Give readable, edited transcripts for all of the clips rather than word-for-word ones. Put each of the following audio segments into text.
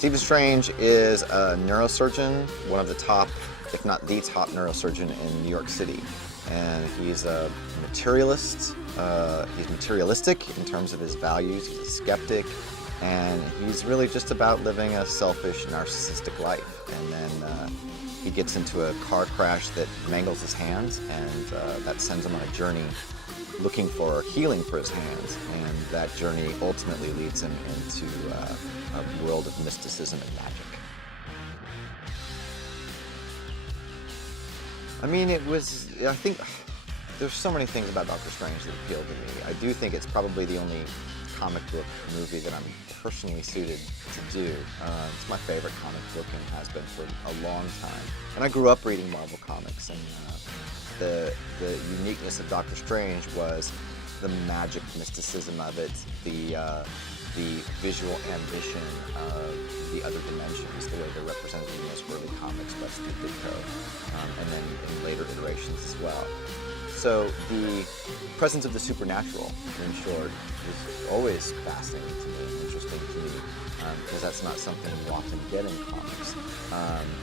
Stephen Strange is a neurosurgeon, one of the top, if not the top neurosurgeon in New York City. And he's a materialist, he's materialistic in terms of his values, he's a skeptic, and he's really just about living a selfish, narcissistic life. And then he gets into a car crash that mangles his hands, and that sends him on a journey looking for healing for his hands, and that journey ultimately leads him into a world of mysticism and magic. I mean, I think there's so many things about Doctor Strange that appeal to me. I do think it's probably the only comic book movie that I'm personally suited to do. It's my favorite comic book and has been for a long time. And I grew up reading Marvel comics, and the uniqueness of Doctor Strange was the magic mysticism of it, the visual ambition of the other dimensions, the way they're represented in those early comics by Steve Ditko, and then in later iterations as well. So the presence of the supernatural, in short, is always fascinating to me and interesting to me, because that's not something you often get in comics,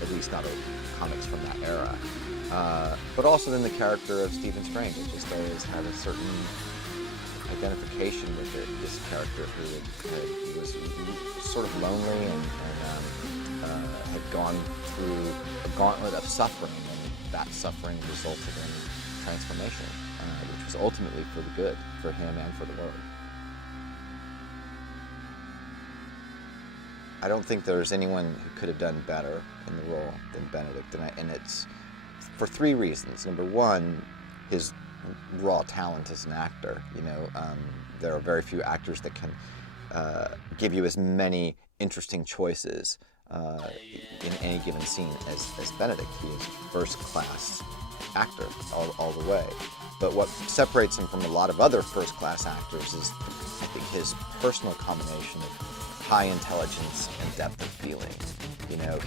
at least not comics from that era. But also then the character of Stephen Strange, I just always had a certain identification with it. This character who was sort of lonely and had gone through a gauntlet of suffering, and that suffering resulted in transformation, which was ultimately for the good, for him and for the world. I don't think there's anyone who could have done better in the role than Benedict, and it's for three reasons. Number one, his raw talent as an actor. There are very few actors that can give you as many interesting choices in any given scene as Benedict. He is first-class actor all the way. But what separates him from a lot of other first-class actors is, I think, his personal combination of high intelligence and depth of feeling.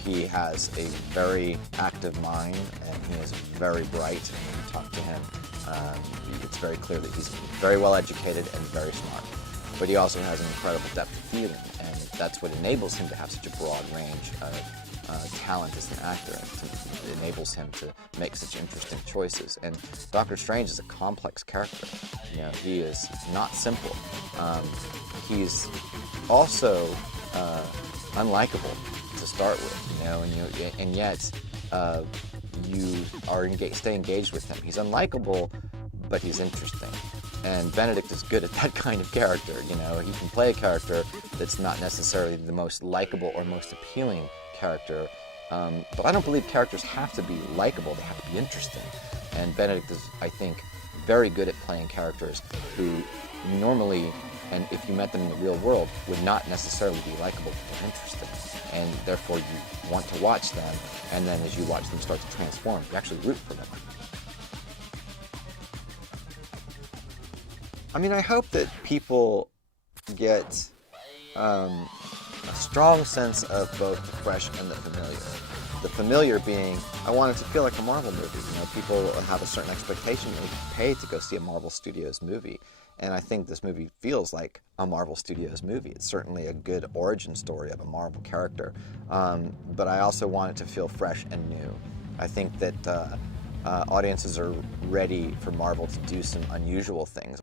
He has a very active mind, and he is very bright, and when you talk to him, it's very clear that he's very well educated and very smart. But he also has an incredible depth of feeling, and that's what enables him to have such a broad range of talent as an actor. It enables him to make such interesting choices. And Doctor Strange is a complex character. He is not simple. He's also unlikable to start with, and yet you stay engaged with him. He's unlikable, but he's interesting. And Benedict is good at that kind of character. He can play a character that's not necessarily the most likable or most appealing character, but I don't believe characters have to be likable. They have to be interesting. And Benedict is, I think, very good at playing characters who normally, and if you met them in the real world, would not necessarily be likable, but they're interesting. And therefore you want to watch them, and then as you watch them start to transform, you actually root for them. I mean, I hope that people get a strong sense of both the fresh and the familiar. The familiar being, I want it to feel like a Marvel movie. People have a certain expectation. They pay to go see a Marvel Studios movie. And I think this movie feels like a Marvel Studios movie. It's certainly a good origin story of a Marvel character. But I also want it to feel fresh and new. I think that audiences are ready for Marvel to do some unusual things.